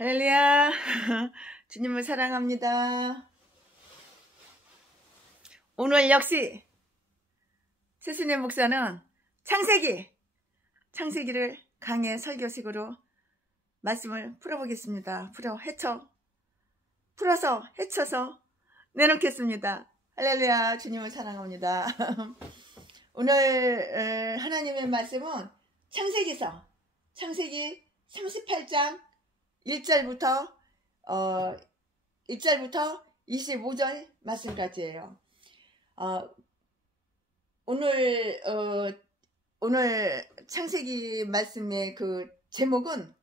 할렐루야. 주님을 사랑합니다. 오늘 역시 최순애 목사는 창세기를 강의 설교식으로 말씀을 풀어보겠습니다. 풀어서 헤쳐서 내놓겠습니다. 할렐루야. 주님을 사랑합니다. 오늘 하나님의 말씀은 창세기 38장 1절부터 25절 말씀까지예요. 오늘 창세기 말씀의 그 제목은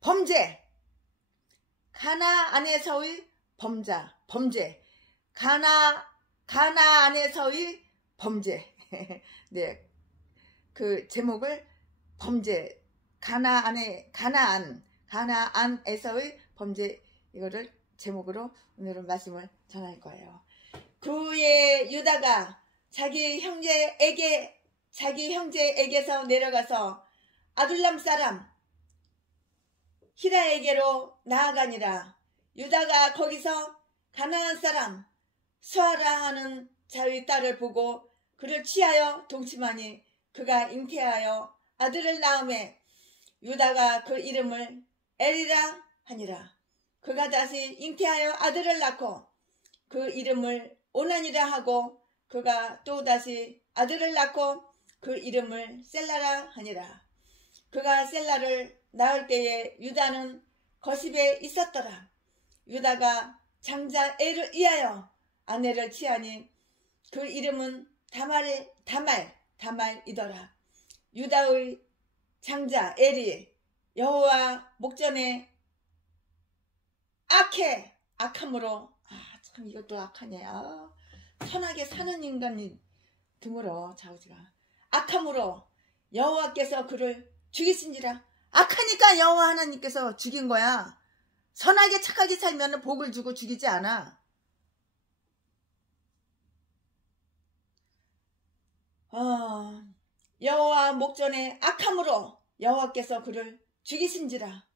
범죄, 가나안에서의 범죄, 가나안에서의 범죄. 네, 그 제목을 범죄, 가나안에서의 범죄, 이거를 제목으로 오늘은 말씀을 전할 거예요. 그 후에 유다가 자기 형제에게서 내려가서 아둘람 사람 히라에게로 나아가니라. 유다가 거기서 가나안 사람 수아라 하는 자의 딸을 보고 그를 취하여 동침하니 그가 잉태하여 아들을 낳음에 유다가 그 이름을 엘이라 하니라. 그가 다시 잉태하여 아들을 낳고 그 이름을 오난이라 하고 그가 또 다시 아들을 낳고 그 이름을 셀라라 하니라. 그가 셀라를 낳을 때에 유다는 거십에 있었더라. 유다가 장자 엘을 위하여 아내를 취하니 그 이름은 다말이더라. 유다의 장자 엘이 여호와 목전에 악함으로, 참 이것도 악하냐, 선하게 사는 인간이 드물어. 자우지가 악함으로 여호와께서 그를 죽이신지라. 악하니까 여호와 하나님께서 죽인 거야. 선하게 착하게 살면 복을 주고 죽이지 않아. 여호와 목전에 악함으로 여호와께서 그를 죽이신지라.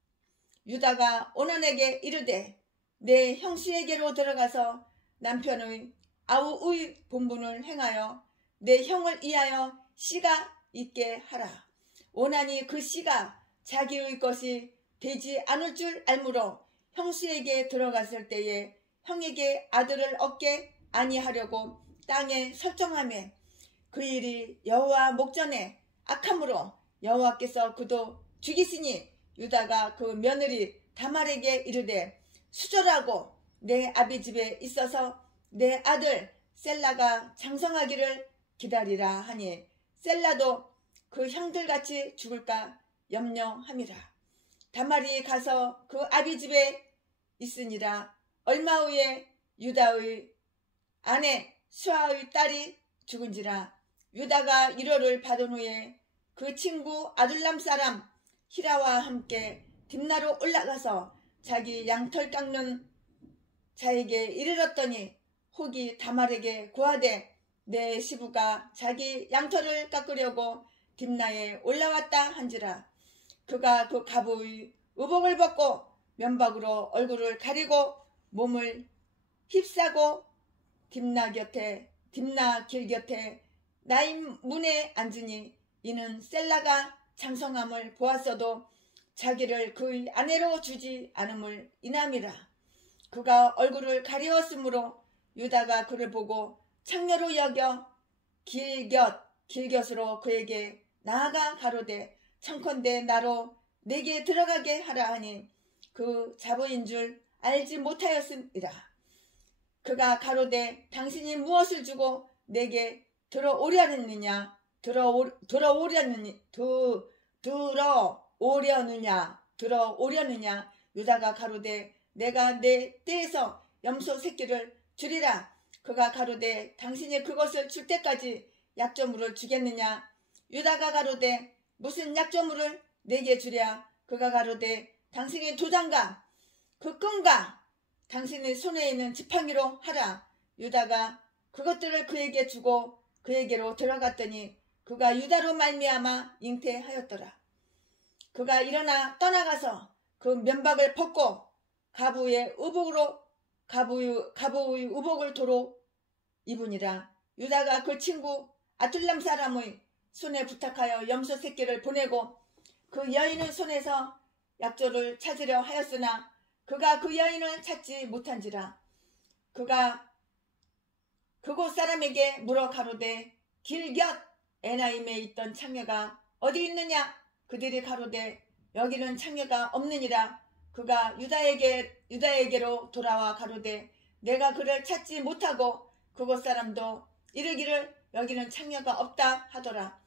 유다가 오난에게 이르되 내 형수에게로 들어가서 남편의 아우의 본분을 행하여 내 형을 위하여 씨가 있게 하라. 오난이 그 씨가 자기의 것이 되지 않을 줄 알므로 형수에게 들어갔을 때에 형에게 아들을 얻게 아니하려고 땅에 설정하매 그 일이 여호와 목전에 악함으로 여호와께서 그도 죽이시니 유다가 그 며느리 다말에게 이르되 수절하고 내 아비 집에 있어서 내 아들 셀라가 장성하기를 기다리라 하니 셀라도 그 형들같이 죽을까 염려함이라. 다말이 가서 그 아비 집에 있으니라. 얼마 후에 유다의 아내 수아의 딸이 죽은지라. 유다가 위로를 받은 후에 그 친구 아둘람 사람 히라와 함께 딥나로 올라가서 자기 양털 깎는 자에게 이르렀더니 혹이 다말에게 고하되 내 시부가 자기 양털을 깎으려고 딥나에 올라왔다 한지라. 그가 그 가부의 의복을 벗고 면박으로 얼굴을 가리고 몸을 휩싸고 딥나 길 곁에 나인 문에 앉으니 이는 셀라가 장성함을 보았어도 자기를 그의 아내로 주지 않음을 인함이라. 그가 얼굴을 가리웠으므로 유다가 그를 보고 창녀로 여겨 길곁으로 그에게 나아가 가로되 청컨대 나로 내게 들어가게 하라 하니 그 자부인 줄 알지 못하였음이라. 그가 가로되 당신이 무엇을 주고 내게 들어오려느냐 유다가 가로되 내가 내 떼에서 염소 새끼를 주리라. 그가 가로되 당신이 그것을 줄 때까지 약조물을 주겠느냐. 유다가 가로되 무슨 약조물을 내게 주랴. 그가 가로되 당신의 도장과 그 끈과 당신의 손에 있는 지팡이로 하라. 유다가 그것들을 그에게 주고 그에게로 들어갔더니 그가 유다로 말미암아 잉태하였더라. 그가 일어나 떠나가서 그 면박을 벗고 가부의 의복을 도로 입으니라. 유다가 그 친구 아둘람 사람의 손에 부탁하여 염소 새끼를 보내고 그 여인의 손에서 약조를 찾으려 하였으나 그가 그 여인을 찾지 못한지라. 그가 그곳 사람에게 물어 가로되 길곁 에나임에 있던 창녀가 어디 있느냐? 그들이 가로되 여기는 창녀가 없느니라. 그가 유다에게로 돌아와 가로되 내가 그를 찾지 못하고 그곳 사람도 이르기를 여기는 창녀가 없다 하더라.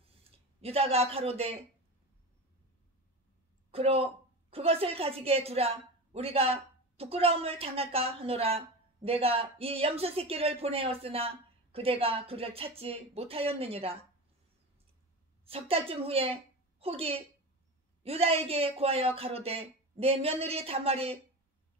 유다가 가로되 그것을 가지게 두라. 우리가 부끄러움을 당할까 하노라. 내가 이 염소 새끼를 보내었으나 그대가 그를 찾지 못하였느니라. 석 달쯤 후에 혹이 유다에게 구하여 가로되 내 며느리 다말이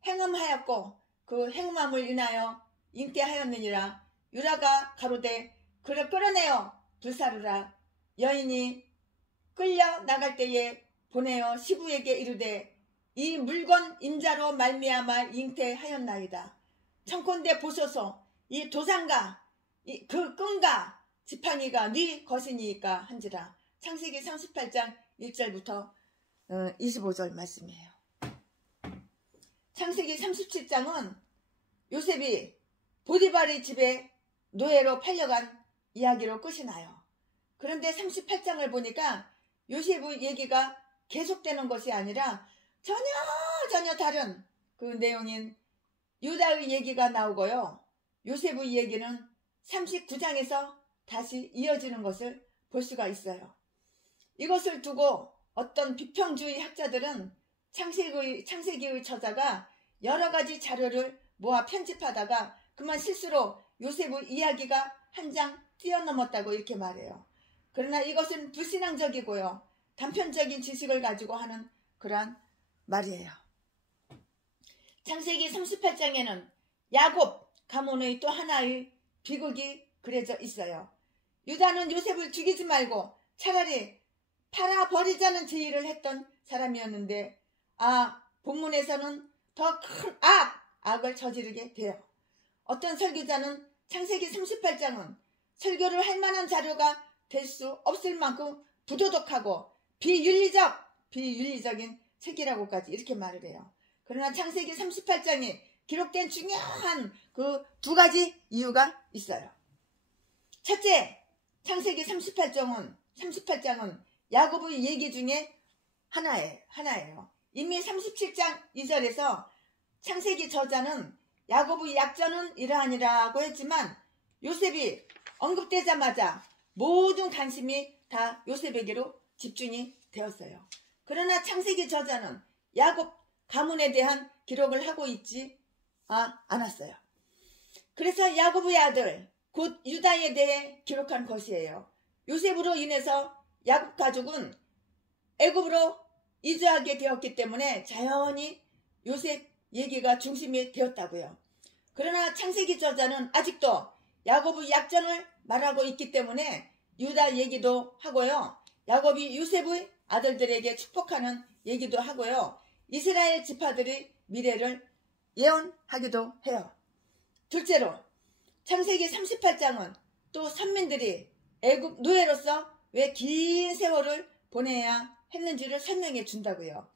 행음하였고 그 행음함을 인하여 잉태하였느니라. 유다가 가로되 그를 끌어내어 불사르라. 여인이 끌려 나갈 때에 보내어 시부에게 이르되 이 물건 임자로 말미암아 잉태하였나이다. 청컨대 보소서 이 도상가 그 끈가 지팡이가 네 것이니까 한지라. 창세기 38장 1절부터 25절 말씀이에요. 창세기 37장은 요셉이 보디발의 집에 노예로 팔려간 이야기로 끝이 나요. 그런데 38장을 보니까 요셉의 얘기가 계속되는 것이 아니라 전혀 다른 그 내용인 유다의 얘기가 나오고요. 요셉의 얘기는 39장에서 다시 이어지는 것을 볼 수가 있어요. 이것을 두고 어떤 비평주의 학자들은 창세기의 저자가 여러 가지 자료를 모아 편집하다가 그만 실수로 요셉의 이야기가 한 장 뛰어넘었다고 이렇게 말해요. 그러나 이것은 불신앙적이고요. 단편적인 지식을 가지고 하는 그러한 말이에요. 창세기 38장에는 야곱 가문의 또 하나의 비극이 그려져 있어요. 유다는 요셉을 죽이지 말고 차라리 팔아버리자는 제의를 했던 사람이었는데 본문에서는 더 큰 악을 저지르게 돼요. 어떤 설교자는 창세기 38장은 설교를 할 만한 자료가 될 수 없을 만큼 부도덕하고 비윤리적인 책이라고까지 이렇게 말을 해요. 그러나 창세기 38장에 기록된 중요한 그 두 가지 이유가 있어요. 첫째, 창세기 38장은 야곱의 얘기 중에 하나예요. 이미 37장 2절에서 창세기 저자는 야곱의 약전은 이러하니라고 했지만 요셉이 언급되자마자 모든 관심이 다 요셉에게로 집중이 되었어요. 그러나 창세기 저자는 야곱 가문에 대한 기록을 하고 있지 않았어요. 그래서 야곱의 아들 곧 유다에 대해 기록한 것이에요. 요셉으로 인해서 야곱 가족은 애굽으로 이주하게 되었기 때문에 자연히 요셉 얘기가 중심이 되었다고요. 그러나 창세기 저자는 아직도 야곱의 약전을 말하고 있기 때문에 유다 얘기도 하고요. 야곱이 요셉의 아들들에게 축복하는 얘기도 하고요. 이스라엘 지파들의 미래를 예언하기도 해요. 둘째로 창세기 38장은 또 선민들이 애굽 노예로서 왜 긴 세월을 보내야 했는지를 설명해 준다고요.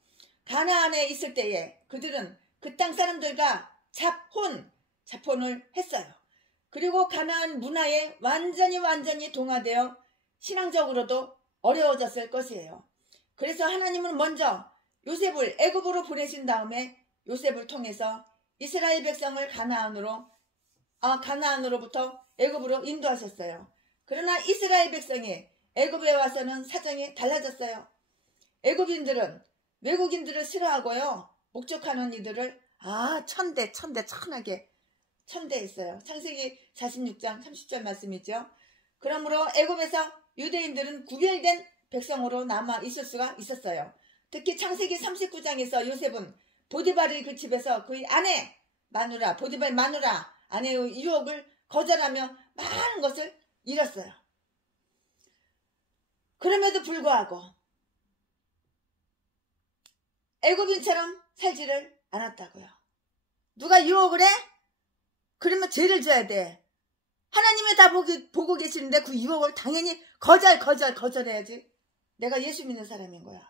가나안에 있을 때에 그들은 그 땅 사람들과 자폰을 했어요. 그리고 가나안 문화에 완전히 동화되어 신앙적으로도 어려워졌을 것이에요. 그래서 하나님은 먼저 요셉을 애굽으로 보내신 다음에 요셉을 통해서 이스라엘 백성을 가나안으로부터 애굽으로 인도하셨어요. 그러나 이스라엘 백성이 애굽에 와서는 사정이 달라졌어요. 애굽인들은 외국인들을 싫어하고요. 목적하는 이들을 천하게 천대했어요. 창세기 46장 30절 말씀이죠. 그러므로 애굽에서 유대인들은 구별된 백성으로 남아 있을 수가 있었어요. 특히 창세기 39장에서 요셉은 보디발의 그 집에서 그의 보디발 마누라 아내의 유혹을 거절하며 많은 것을 잃었어요. 그럼에도 불구하고 애굽인처럼 살지를 않았다고요. 누가 유혹을 해? 그러면 죄를 져야 돼. 하나님이 다 보고 계시는데 그 유혹을 당연히 거절해야지. 내가 예수 믿는 사람인 거야.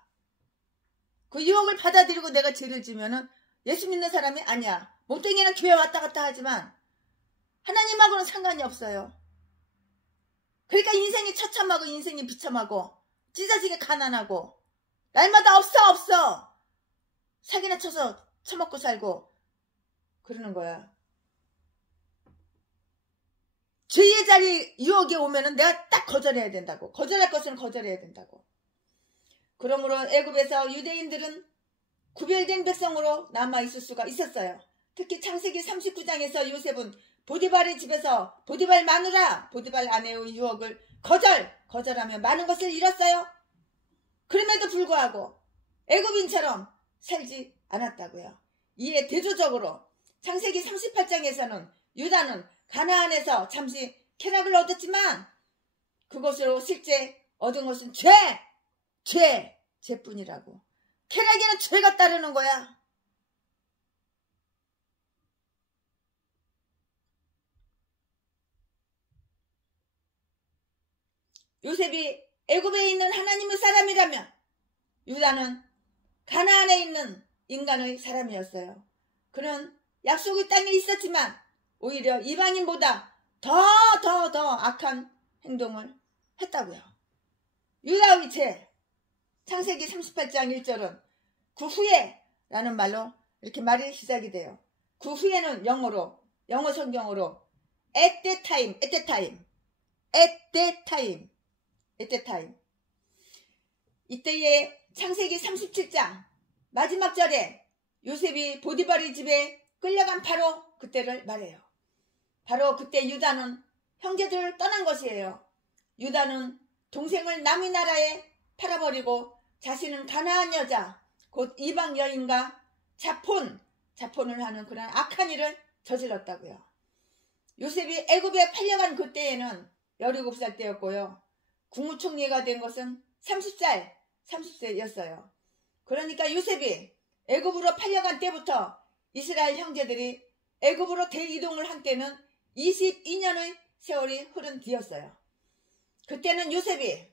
그 유혹을 받아들이고 내가 죄를 지면은 예수 믿는 사람이 아니야. 몸뚱이는 교회 왔다 갔다 하지만 하나님하고는 상관이 없어요. 그러니까 인생이 처참하고 인생이 비참하고 찢어지게 가난하고 날마다 없어. 사기나 쳐서 처먹고 살고 그러는 거야. 죄의 자리 유혹에 오면은 내가 딱 거절해야 된다고. 거절할 것은 거절해야 된다고. 그러므로 애굽에서 유대인들은 구별된 백성으로 남아있을 수가 있었어요. 특히 창세기 39장에서 요셉은 보디발의 집에서 보디발 마누라, 보디발 아내의 유혹을 거절하며 많은 것을 잃었어요. 그럼에도 불구하고 애굽인처럼 살지 않았다고요. 이에 대조적으로 창세기 38장에서는 유다는 가나안에서 잠시 쾌락을 얻었지만 그것으로 실제 얻은 것은 죄뿐이라고. 쾌락에는 죄가 따르는 거야. 요셉이 애굽에 있는 하나님의 사람이라면 유다는 가나안에 있는 인간의 사람이었어요. 그는 약속의 땅에 있었지만 오히려 이방인보다 더 악한 행동을 했다고요. 유다의 죄. 창세기 38장 1절은 그 후에 라는 말로 이렇게 말이 시작이 돼요. 그 후에는 영어 성경으로 at that time. 이때의 창세기 37장 마지막 절에 요셉이 보디발의 집에 끌려간 바로 그때를 말해요. 바로 그때 유다는 형제들을 떠난 것이에요. 유다는 동생을 남의 나라에 팔아버리고 자신은 가나안 여자 곧 이방 여인과 자폰을 하는 그런 악한 일을 저질렀다고요. 요셉이 애굽에 팔려간 그때에는 17살 때였고요. 국무총리가 된 것은 30세였어요. 그러니까 요셉이 애굽으로 팔려간 때부터 이스라엘 형제들이 애굽으로 대이동을 한 때는 22년의 세월이 흐른 뒤였어요. 그때는 요셉이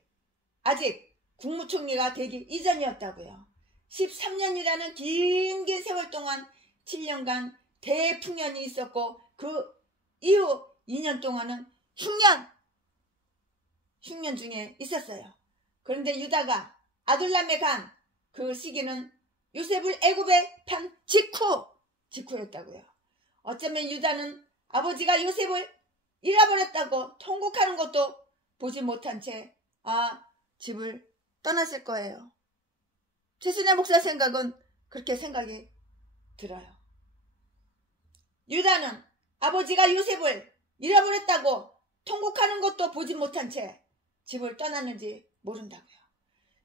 아직 국무총리가 되기 이전이었다고요. 13년이라는 긴 세월 동안 7년간 대풍년이 있었고 그 이후 2년 동안은 흉년 중에 있었어요. 그런데 유다가 아둘람에 간 그 시기는 요셉을 애굽에 판 직후였다고요. 어쩌면 유다는 아버지가 요셉을 잃어버렸다고 통곡하는 것도 보지 못한 채 집을 떠났을 거예요. 최순애 목사 생각은 그렇게 생각이 들어요. 유다는 아버지가 요셉을 잃어버렸다고 통곡하는 것도 보지 못한 채 집을 떠났는지 모른다고요.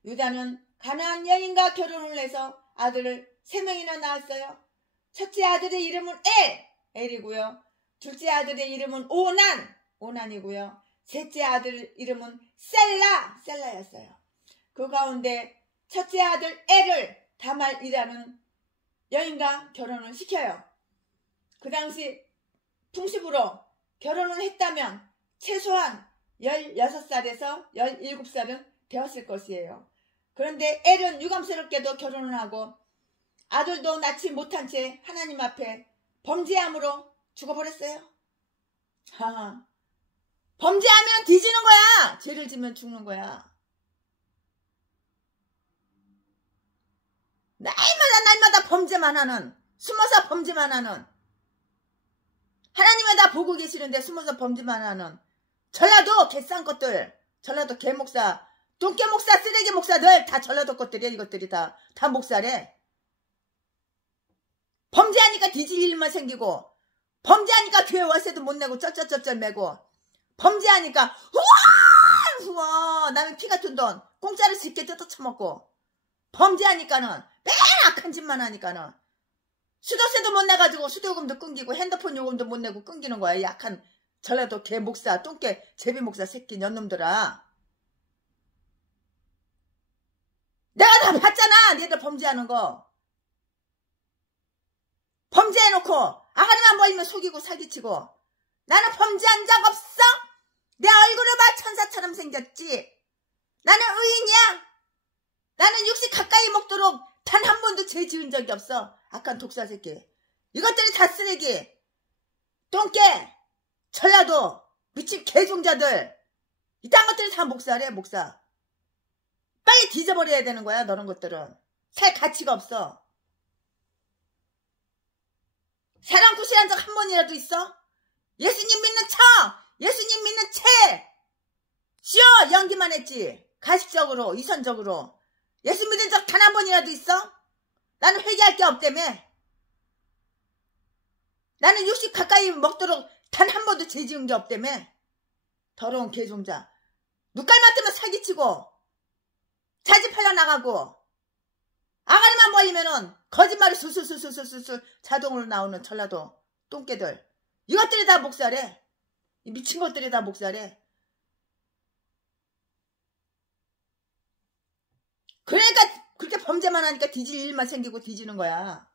유다는 가나안 여인과 결혼을 해서 아들을 3명이나 낳았어요. 첫째 아들의 이름은 엘이고요. 둘째 아들의 이름은 오난이고요. 셋째 아들 이름은 셀라였어요. 그 가운데 첫째 아들 엘을 다말이라는 여인과 결혼을 시켜요. 그 당시 풍습으로 결혼을 했다면 최소한 16살에서 17살은 되었을 것이에요. 그런데 엘은 유감스럽게도 결혼을 하고 아들도 낳지 못한 채 하나님 앞에 범죄함으로 죽어버렸어요. 범죄하면 뒤지는 거야. 죄를 지면 죽는 거야. 날마다 범죄만 하는, 숨어서 범죄만 하는, 하나님은 다 보고 계시는데 숨어서 범죄만 하는 전라도 개싼 것들, 전라도 개목사, 똥개 목사, 쓰레기 목사들 다 전라도 것들이야. 이것들이 다 목사래. 범죄하니까 뒤질 일만 생기고, 범죄하니까 교회 월세도 못 내고 쩔쩔쩔쩔 매고, 범죄하니까 후와 남의 피 같은 돈 공짜로 쉽게 뜯어쳐먹고, 범죄하니까는 맨 악한 짓만 하니까는 수도세도 못 내가지고 수도요금도 끊기고 핸드폰 요금도 못 내고 끊기는 거야. 약한 전라도 개 목사, 똥개 제비 목사 새끼 년놈들아. 내가 다 봤잖아. 니들 범죄하는 거. 범죄해놓고 아가리만 보이면 속이고 사기치고. 나는 범죄한 적 없어. 내 얼굴을 봐. 천사처럼 생겼지. 나는 의인이야. 나는 60 가까이 먹도록 단 한 번도 죄 지은 적이 없어. 악한 독사 새끼. 이것들이 다 쓰레기. 똥개, 전라도, 미친 개종자들. 이딴 것들이 다 목사래, 목사. 빨리 뒤져버려야 되는 거야, 너런 것들은. 살 가치가 없어. 사람 구실한 적 한 번이라도 있어? 예수님 믿는 척! 예수님 믿는 채! 쉬어! 연기만 했지. 가식적으로, 이선적으로. 예수 믿은 적 단 한 번이라도 있어? 나는 회개할 게 없다며. 나는 60 가까이 먹도록 단 한 번도 죄 지은 게 없다며. 더러운 개종자. 눈깔만 뜨면 사기치고 자집하려 나가고 아가리만 벌리면은 거짓말이 술술술술술술 자동으로 나오는 전라도 똥개들. 이것들이 다 목사래. 이 미친 것들이 다 목사래. 그러니까 그렇게 범죄만 하니까 뒤질 일만 생기고 뒤지는 거야.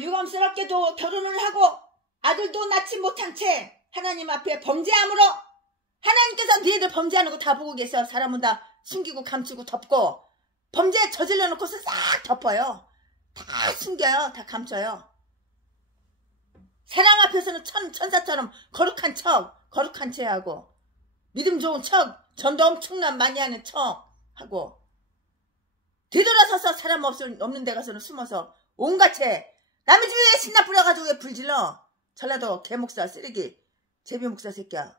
유감스럽게도 결혼을 하고 아들도 낳지 못한 채 하나님 앞에 범죄함으로 하나님께서 너희들 범죄하는 거 다 보고 계셔. 사람은 다 숨기고 감추고 덮고 범죄 저질러 놓고서 싹 덮어요. 다 숨겨요. 다 감춰요. 사람 앞에서는 천사처럼 거룩한 척, 거룩한 채 하고 믿음 좋은 척, 전도 엄청난 많이 하는 척 하고 뒤돌아서서 사람 없는 데 가서는 숨어서 온갖 채 남의 집에 신나 뿌려가지고 왜 불질러? 전라도 개목사 쓰레기 제비목사 새끼야.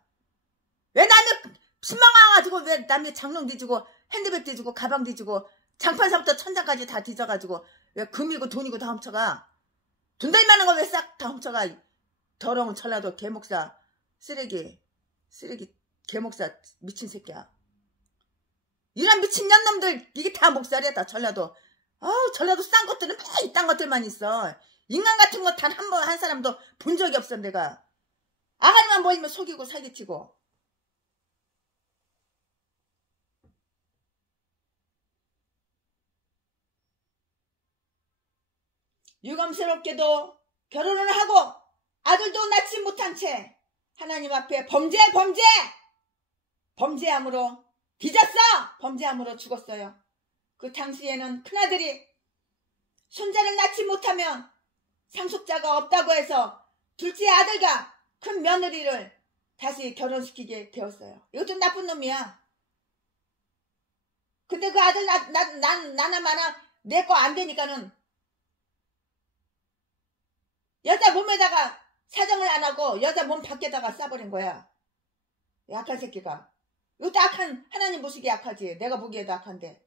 왜 남의 신망 와가지고 왜 남의 장롱 뒤지고 핸드백 뒤지고 가방 뒤지고 장판사부터 천장까지 다 뒤져가지고 왜 금이고 돈이고 다 훔쳐가? 돈들 많은 거 왜 싹 다 훔쳐가? 더러운 전라도 개목사 쓰레기 개목사 미친 새끼야. 이런 미친 년놈들 이게 다 목살이야. 다 전라도. 전라도 싼 것들은 맨 이딴 것들만 있어. 인간 같은 거 단 한 사람도 본 적이 없어. 내가 아가리만 보이면 속이고 사기치고. 유감스럽게도 결혼을 하고 아들도 낳지 못한 채 하나님 앞에 범죄함으로 뒤졌어. 범죄함으로 죽었어요. 그 당시에는 큰아들이 손자를 낳지 못하면 상속자가 없다고 해서 둘째 아들과 큰 며느리를 다시 결혼시키게 되었어요. 이것도 나쁜 놈이야. 근데 그 아들 나나마나 내 거 안 되니까는 여자 몸에다가 사정을 안 하고 여자 몸 밖에다가 싸버린 거야. 약한 새끼가. 이것도 악한, 하나님 보시기에 약하지. 내가 보기에도 악한데.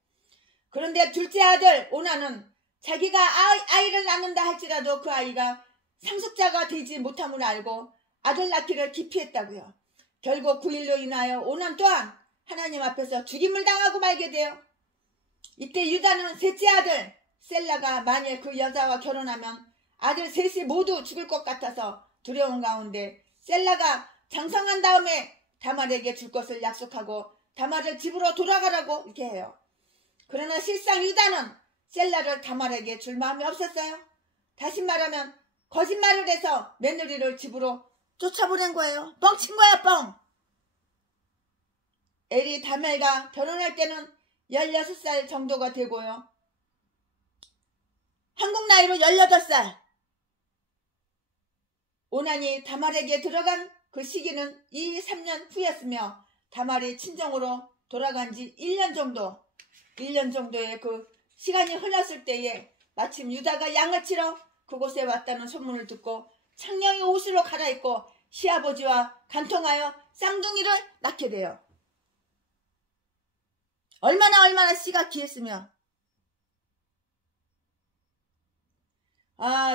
그런데 둘째 아들 오나는 자기가 아이를 낳는다 할지라도 그 아이가 상속자가 되지 못함을 알고 아들 낳기를 기피했다고요. 결국 그 일로 인하여 오난 또한 하나님 앞에서 죽임을 당하고 말게 돼요. 이때 유다는 셋째 아들 셀라가 만일 그 여자와 결혼하면 아들 셋이 모두 죽을 것 같아서 두려운 가운데 셀라가 장성한 다음에 다말에게 줄 것을 약속하고 다말을 집으로 돌아가라고 이렇게 해요. 그러나 실상 유다는 셀라를 다말에게 줄 마음이 없었어요. 다시 말하면 거짓말을 해서 며느리를 집으로 쫓아보낸 거예요. 뻥친 거야, 뻥. 엘이 다말과 결혼할 때는 16살 정도가 되고요. 한국 나이로 18살. 오난이 다말에게 들어간 그 시기는 2-3년 후였으며 다말이 친정으로 돌아간 지 1년 정도의 그 시간이 흘렀을 때에 마침 유다가 양을 치러 그곳에 왔다는 소문을 듣고 창녕의 옷으로 갈아입고 시아버지와 간통하여 쌍둥이를 낳게 돼요. 얼마나 씨가 귀했으며.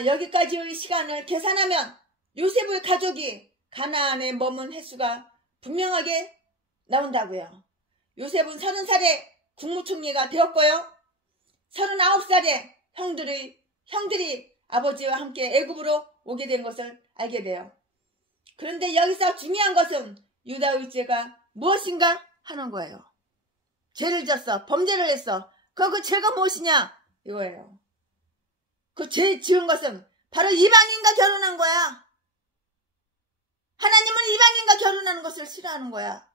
여기까지의 시간을 계산하면 요셉의 가족이 가나안에 머문 횟수가 분명하게 나온다고요. 요셉은 30살에 국무총리가 되었고요. 39살에 형들이 아버지와 함께 애굽으로 오게 된 것을 알게 돼요. 그런데 여기서 중요한 것은 유다의 죄가 무엇인가 하는 거예요. 죄를 졌어. 범죄를 했어. 그 죄가 무엇이냐? 이거예요. 그 죄 지은 것은 바로 이방인과 결혼한 거야. 하나님은 이방인과 결혼하는 것을 싫어하는 거야.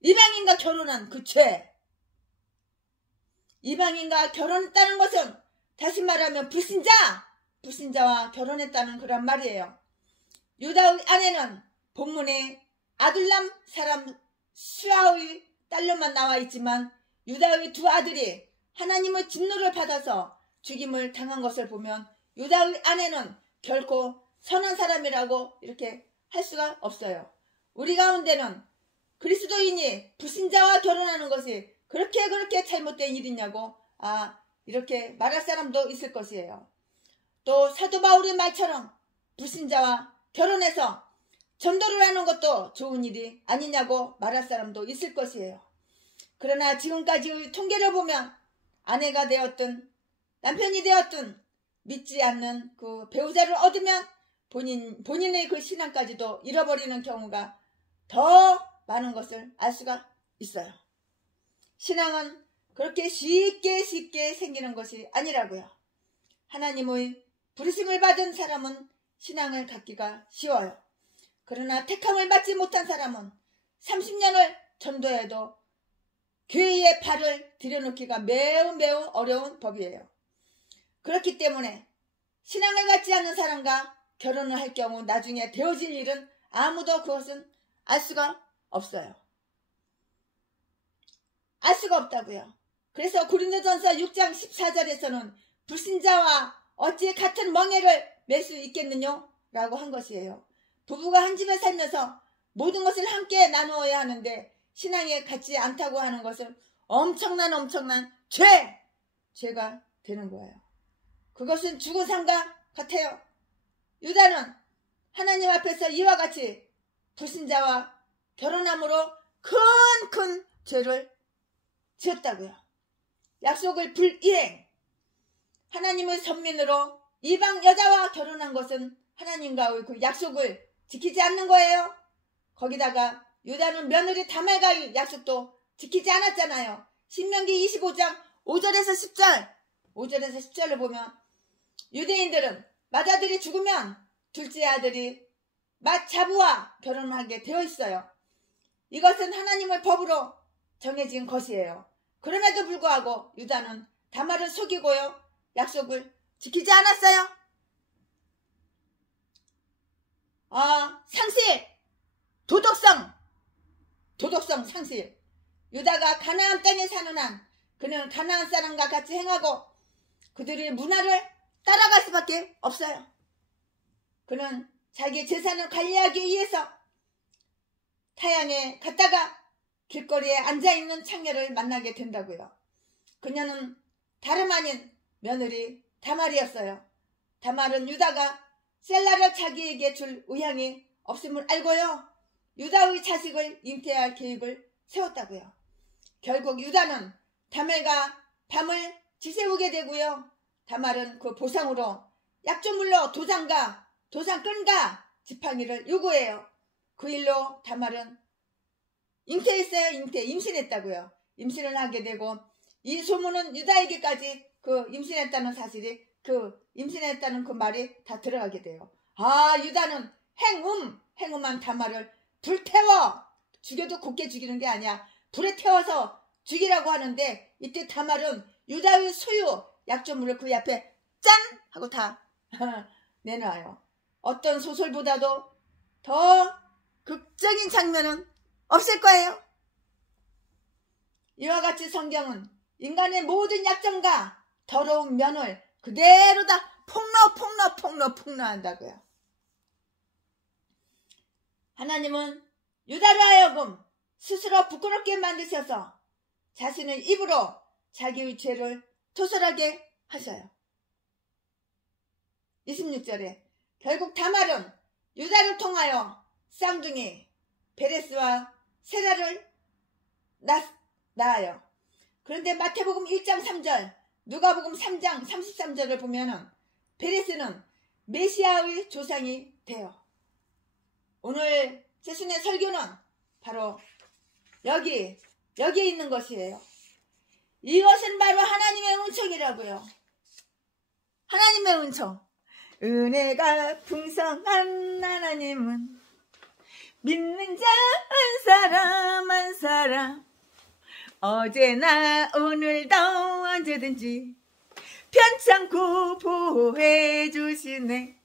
이방인과 결혼한 그 죄. 이방인과 결혼했다는 것은 다시 말하면 불신자와 결혼했다는 그런 말이에요. 유다의 아내는 본문에 아둘람 사람 수아의 딸로만 나와 있지만 유다의 두 아들이 하나님의 진노를 받아서 죽임을 당한 것을 보면 유다의 아내는 결코 선한 사람이라고 이렇게 할 수가 없어요. 우리 가운데는 그리스도인이 불신자와 결혼하는 것이 그렇게 잘못된 일이냐고 이렇게 말할 사람도 있을 것이에요. 또 사도 바울의 말처럼 불신자와 결혼해서 전도를 하는 것도 좋은 일이 아니냐고 말할 사람도 있을 것이에요. 그러나 지금까지의 통계를 보면 아내가 되었든 남편이 되었든 믿지 않는 그 배우자를 얻으면 본인의 그 신앙까지도 잃어버리는 경우가 더 많은 것을 알 수가 있어요. 신앙은 그렇게 쉽게 생기는 것이 아니라고요. 하나님의 부르심을 받은 사람은 신앙을 갖기가 쉬워요. 그러나 택함을 받지 못한 사람은 30년을 전도해도 교회에 발을 들여놓기가 매우 어려운 법이에요. 그렇기 때문에 신앙을 갖지 않는 사람과 결혼을 할 경우 나중에 되어질 일은 아무도 그것은 알 수가 없어요. 알 수가 없다고요. 그래서 고린도전서 6장 14절에서는 불신자와 어찌 같은 멍에를 맬 수 있겠느냐? 라고 한 것이에요. 부부가 한 집에 살면서 모든 것을 함께 나누어야 하는데 신앙에 같지 않다고 하는 것은 엄청난 죄가 되는 거예요. 그것은 죽은 삶과 같아요. 유다는 하나님 앞에서 이와 같이 불신자와 결혼함으로 큰 죄를 지었다고요. 약속을 불이행. 하나님의 선민으로 이방 여자와 결혼한 것은 하나님과의 그 약속을 지키지 않는 거예요. 거기다가 유다는 며느리 다말과의 약속도 지키지 않았잖아요. 신명기 25장 5절에서 10절을 보면 유대인들은 맏아들이 죽으면 둘째 아들이 맏자부와 결혼하게 되어 있어요. 이것은 하나님의 법으로 정해진 것이에요. 그럼에도 불구하고 유다는 다말을 속이고요. 약속을 지키지 않았어요. 상실, 도덕성 상실. 유다가 가나안 땅에 사는 한 그는 가나안 사람과 같이 행하고 그들의 문화를 따라갈 수밖에 없어요. 그는 자기 재산을 관리하기 위해서 타향에 갔다가 길거리에 앉아있는 창녀를 만나게 된다고요. 그녀는 다름 아닌 며느리 다말이었어요. 다말은 유다가 셀라를 자기에게 줄 의향이 없음을 알고요. 유다의 자식을 잉태할 계획을 세웠다고요. 결국 유다는 다말과 밤을 지새우게 되고요. 다말은 그 보상으로 약조물로 도장끈과 지팡이를 요구해요. 그 일로 다말은 잉태했어요. 임신했다고요. 임신을 하게 되고 이 소문은 유다에게까지 그 임신했다는 사실이 임신했다는 그 말이 다 들어가게 돼요. 유다는 행음한 다말을 불태워 죽여도 곱게 죽이는 게 아니야. 불에 태워서 죽이라고 하는데 이때 다말은 유다의 소유 약조물을 그 앞에 짠! 하고 다 내놔요. 어떤 소설보다도 더 극적인 장면은 없을 거예요. 이와 같이 성경은 인간의 모든 약점과 더러운 면을 그대로 다 폭로한다고요. 하나님은 유다로 하여금 스스로 부끄럽게 만드셔서 자신의 입으로 자기의 죄를 토설하게 하셔요. 26절에 결국 다말은 유다를 통하여 쌍둥이 베레스와 세라를 낳아요. 그런데 마태복음 1장 3절, 누가복음 3장 33절을 보면은 베레스는 메시아의 조상이 돼요. 오늘 새순의 설교는 바로 여기에 있는 것이에요. 이것은 바로 하나님의 은총이라고요. 하나님의 은총. 은혜가 풍성한 하나님은 믿는 자 한 사람 한 사람 어제나 오늘도 언제든지 편찮고 보호해 주시네.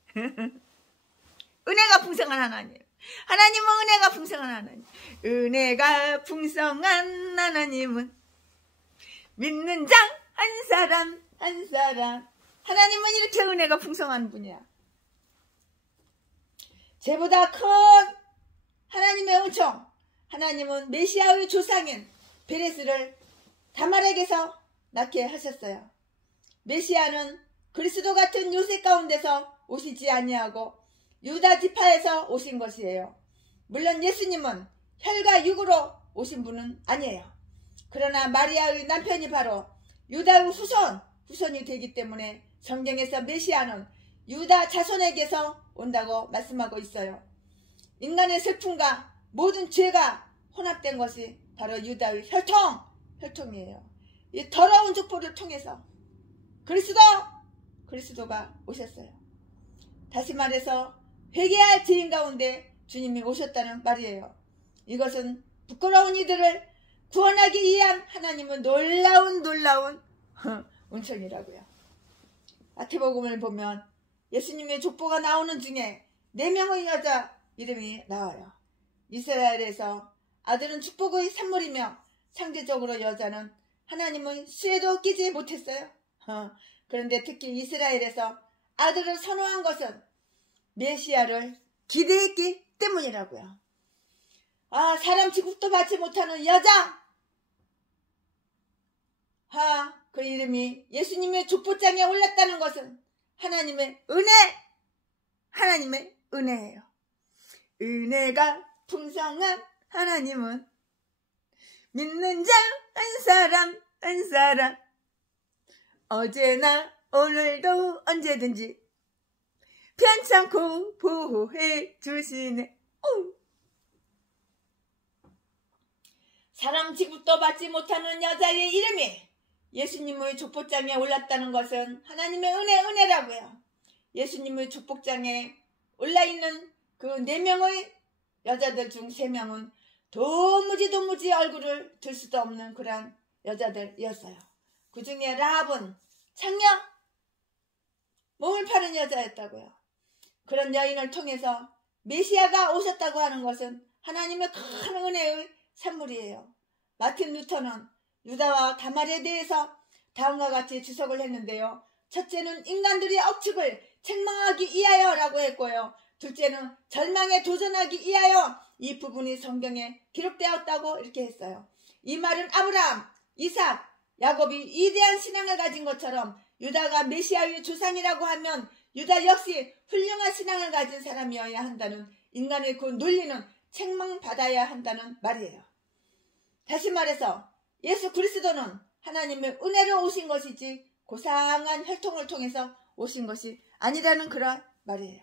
은혜가 풍성한 하나님. 하나님은 은혜가 풍성한 하나님. 은혜가 풍성한 하나님은 믿는 자 한 사람 한 사람. 하나님은 이렇게 은혜가 풍성한 분이야. 죄보다 큰 하나님의 은총. 하나님은 메시아의 조상인 베레스를 다말에게서 낳게 하셨어요. 메시아는 그리스도 같은 요셉 가운데서 오시지 아니하고 유다 지파에서 오신 것이에요. 물론 예수님은 혈과 육으로 오신 분은 아니에요. 그러나 마리아의 남편이 바로 유다의 후손이 되기 때문에 성경에서 메시아는 유다 자손에게서 온다고 말씀하고 있어요. 인간의 슬픔과 모든 죄가 혼합된 것이 바로 유다의 혈통이에요. 이 더러운 족보를 통해서 그리스도가 오셨어요. 다시 말해서 회개할 죄인 가운데 주님이 오셨다는 말이에요. 이것은 부끄러운 이들을 구원하기 위한 하나님은 놀라운 은총이라고요. 마태복음을 보면 예수님의 족보가 나오는 중에 4명의 여자 이름이 나와요. 이스라엘에서 아들은 축복의 산물이며 상대적으로 여자는 하나님의 수에도 끼지 못했어요. 그런데 특히 이스라엘에서 아들을 선호한 것은 메시아를 기대했기 때문이라고요. 사람 취급도 받지 못하는 여자. 그 이름이 예수님의 족보장에 올랐다는 것은 하나님의 은혜예요. 은혜가 풍성한 하나님은 믿는 자 한 사람 한 사람 어제나 오늘도 언제든지 편찮고 보호해 주시네. 사람 취급도 받지 못하는 여자의 이름이 예수님의 족보장에 올랐다는 것은 하나님의 은혜라고요. 예수님의 족보장에 올라있는 그 4명의 여자들 중 3명은 도무지 얼굴을 들 수도 없는 그런 여자들이었어요. 그 중에 라합은 창녀, 몸을 파는 여자였다고요. 그런 여인을 통해서 메시아가 오셨다고 하는 것은 하나님의 큰 은혜의 산물이에요. 마틴 루터는 유다와 다말에 대해서 다음과 같이 주석을 했는데요. 첫째는 인간들의 억측을 책망하기 위하여 라고 했고요. 둘째는 절망에 도전하기 위하여 이 부분이 성경에 기록되었다고 이렇게 했어요. 이 말은 아브라함, 이삭, 야곱이 위대한 신앙을 가진 것처럼 유다가 메시아의 조상이라고 하면 유다 역시 훌륭한 신앙을 가진 사람이어야 한다는 인간의 그 논리는 책망받아야 한다는 말이에요. 다시 말해서 예수 그리스도는 하나님의 은혜로 오신 것이지 고상한 혈통을 통해서 오신 것이 아니라는 그런 말이에요.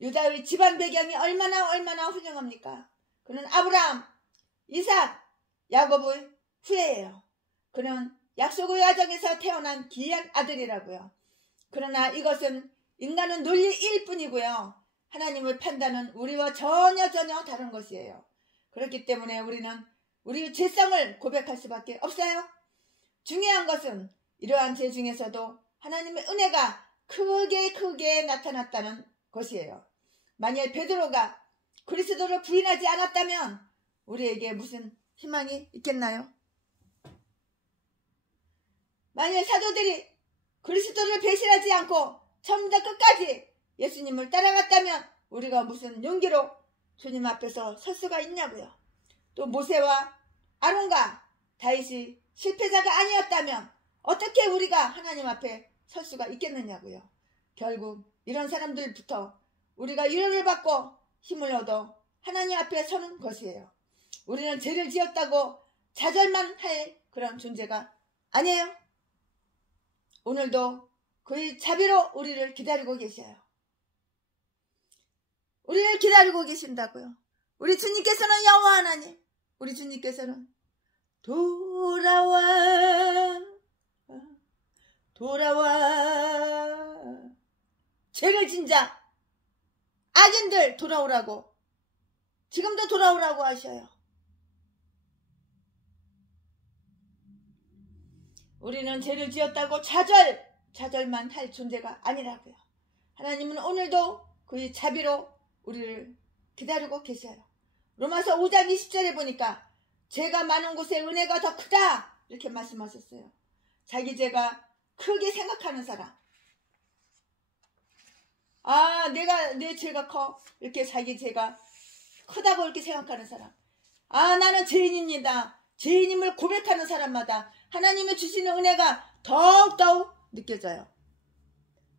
유다의 집안 배경이 얼마나 훌륭합니까? 그는 아브라함, 이삭, 야곱의 후예예요. 그는 약속의 가정에서 태어난 귀한 아들이라고요. 그러나 이것은 인간은 논리일 뿐이고요. 하나님의 판단은 우리와 전혀 다른 것이에요. 그렇기 때문에 우리는 우리의 죄성을 고백할 수밖에 없어요. 중요한 것은 이러한 죄 중에서도 하나님의 은혜가 크게 나타났다는 것이에요. 만약 베드로가 그리스도를 부인하지 않았다면 우리에게 무슨 희망이 있겠나요? 만약 사도들이 그리스도를 배신하지 않고 처음부터 끝까지 예수님을 따라갔다면 우리가 무슨 용기로 주님 앞에서 설 수가 있냐고요. 또 모세와 아론과 다윗이 실패자가 아니었다면 어떻게 우리가 하나님 앞에 설 수가 있겠느냐고요. 결국 이런 사람들부터 우리가 위로를 받고 힘을 얻어 하나님 앞에 서는 것이에요. 우리는 죄를 지었다고 좌절만 할 그런 존재가 아니에요. 오늘도 그의 자비로 우리를 기다리고 계셔요. 우리를 기다리고 계신다고요. 우리 주님께서는 여호와 하나님, 우리 주님께서는 돌아와 죄를 진 자 악인들 돌아오라고, 지금도 돌아오라고 하셔요. 우리는 죄를 지었다고 좌절만 할 존재가 아니라고요. 하나님은 오늘도 그의 자비로 우리를 기다리고 계셔요. 로마서 5장 20절에 보니까 죄가 많은 곳에 은혜가 더 크다 이렇게 말씀하셨어요. 자기 죄가 크게 생각하는 사람, 내 죄가 커 이렇게 자기 죄가 크다고 이렇게 생각하는 사람, 나는 죄인입니다. 죄인임을 고백하는 사람마다 하나님의 주시는 은혜가 더욱더욱 느껴져요.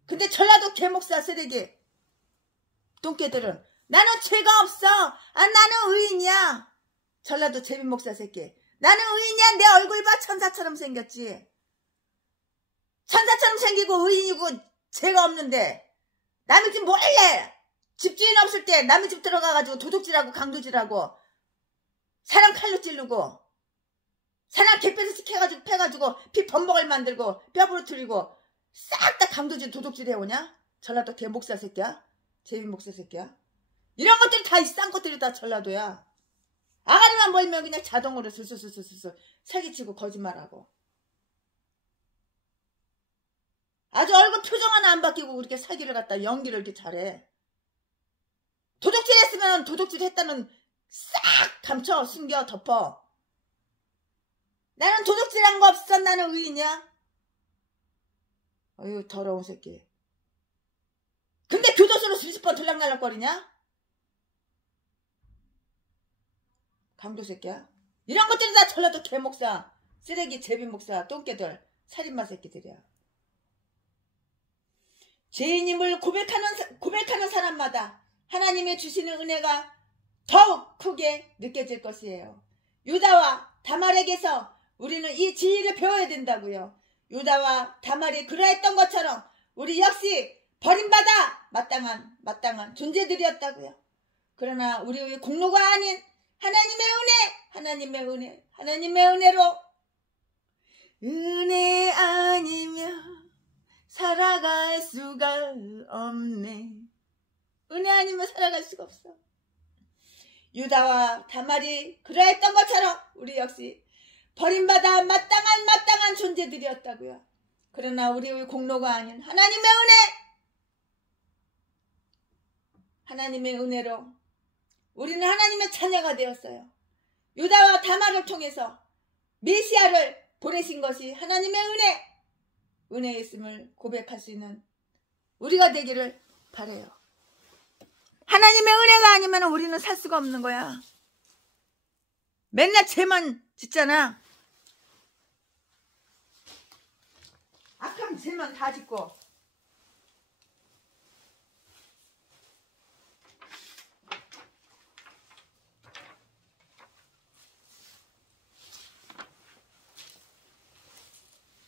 근데 전라도 개목사 쓰레기 똥개들은 나는 죄가 없어, 나는 의인이야. 전라도 제비목사 새끼, 나는 의인이야. 내 얼굴 봐, 천사처럼 생겼지. 천사처럼 생기고 의인이고 죄가 없는데 남의 집 몰래 집주인 없을 때 남의 집 들어가가지고 도둑질하고 강도질하고 사람 칼로 찌르고 사람 개뼈를 캐가지고 패가지고 피 범벅을 만들고 뼈 부러뜨리고 싹 다 강도질 도둑질 해오냐? 전라도 개목사 새끼야? 제비목사 새끼야? 이런 것들이 다 이 싼 것들이 다 전라도야. 아가리만 보이면 그냥 자동으로 슬슬슬슬슬 사기치고 거짓말하고 아주 얼굴 표정 하나 안 바뀌고 그렇게 사기를 갖다 연기를 이렇게 잘해. 도둑질 했으면 도둑질 했다는 싹 감춰 숨겨 덮어. 나는 도둑질한 거 없어. 나는 의인이야. 어휴 더러운 새끼. 근데 교도소로 수십 번 들락날락거리냐? 강도 새끼야. 이런 것들이 다 전라도 개목사 쓰레기 제비목사 똥개들 살인마 새끼들이야. 죄인임을 고백하는 사람마다 하나님의 주시는 은혜가 더욱 크게 느껴질 것이에요. 유다와 다말에게서 우리는 이 진리를 배워야 된다고요. 유다와 다말이 그러했던 것처럼 우리 역시 버림받아 마땅한 존재들이었다고요. 그러나 우리의 공로가 아닌 하나님의 은혜로 은혜 아니면 살아갈 수가 없네. 은혜 아니면 살아갈 수가 없어. 유다와 다말이 그러했던 것처럼 우리 역시 버림받아 마땅한 존재들이었다고요. 그러나 우리의 공로가 아닌 하나님의 은혜로 우리는 하나님의 자녀가 되었어요. 유다와 다말을 통해서 메시아를 보내신 것이 하나님의 은혜였음을 고백할 수 있는 우리가 되기를 바라요. 하나님의 은혜가 아니면 우리는 살 수가 없는 거야. 맨날 죄만 짓잖아. 악한 죄만 다 짓고.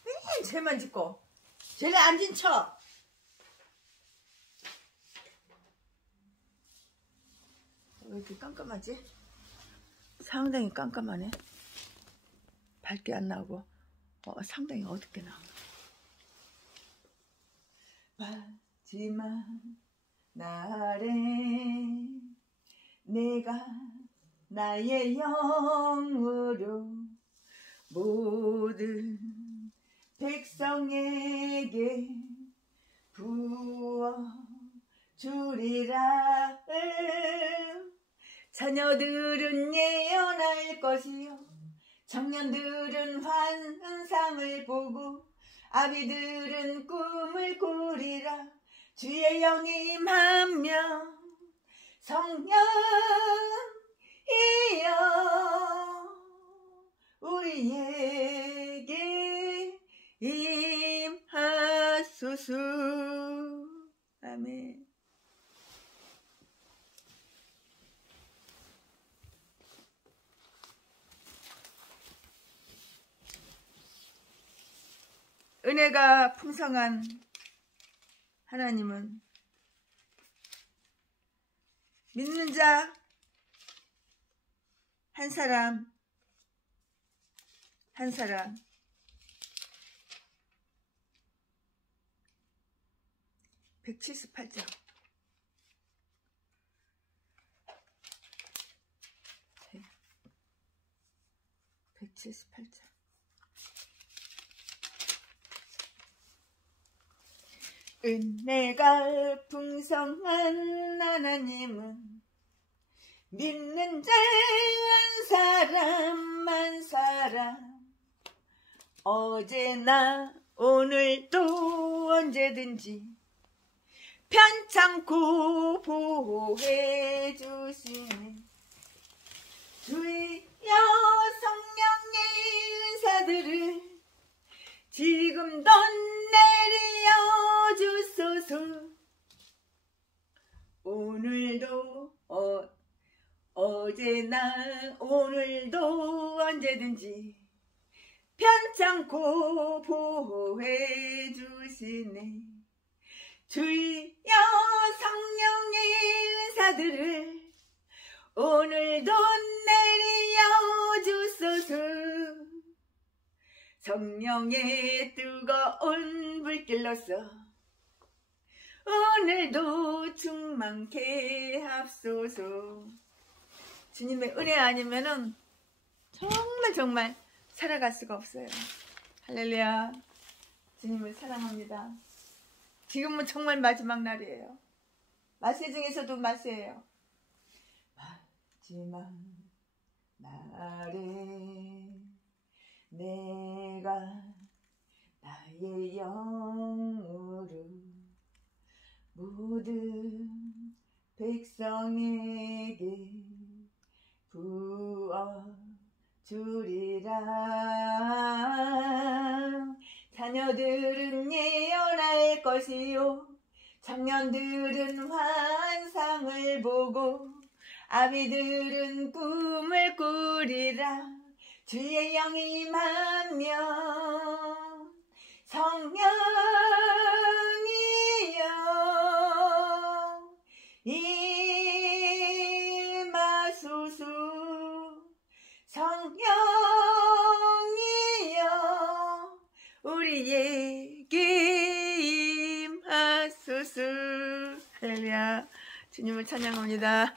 맨날 죄만 짓고 죄를 안 진 척. 왜 이렇게 깜깜하지? 상당히 깜깜하네. 밝게 안 나오고 상당히 어둡게 나오네. 마지막 날에 내가 나의 영으로 모든 백성에게 부어주리라. 자녀들은 예언할 것이요 청년들은 환상을 보고 아비들은 꿈을 꾸리라. 주의 영이 임하며 성령이여 우리에게 임하소서. 아멘. 은혜가 풍성한 하나님은 믿는 자 한 사람 178장. 178장. 은혜가 풍성한 하나님은 믿는 자 한 사람 어제나 오늘도 언제든지 편찮고 보호해 주시네. 주여 성령의 은사들을 지금도 내려 주소서. 오늘도 어제나 오늘도 언제든지 편찮고 보호해 주시네. 주여 성령의 은사들을 오늘도 내려 주소서. 성령의 뜨거운 불길로서 오늘도 충만케 합소서. 주님의 은혜 아니면은 정말 살아갈 수가 없어요. 할렐루야. 주님을 사랑합니다. 지금은 정말 마지막 날이에요. 마세 중에서도 마세예요. 마지막 날에 내가 나의 영으로 모든 백성에게 부어주리라. 자녀들은 예언할 것이요 청년들은 환상을 보고 아비들은 꿈을 꾸리라. 주의 영이 임하면 성령이여 임하소서. 성령이여 우리에게 임하소서. 할렐루야. 주님을 찬양합니다.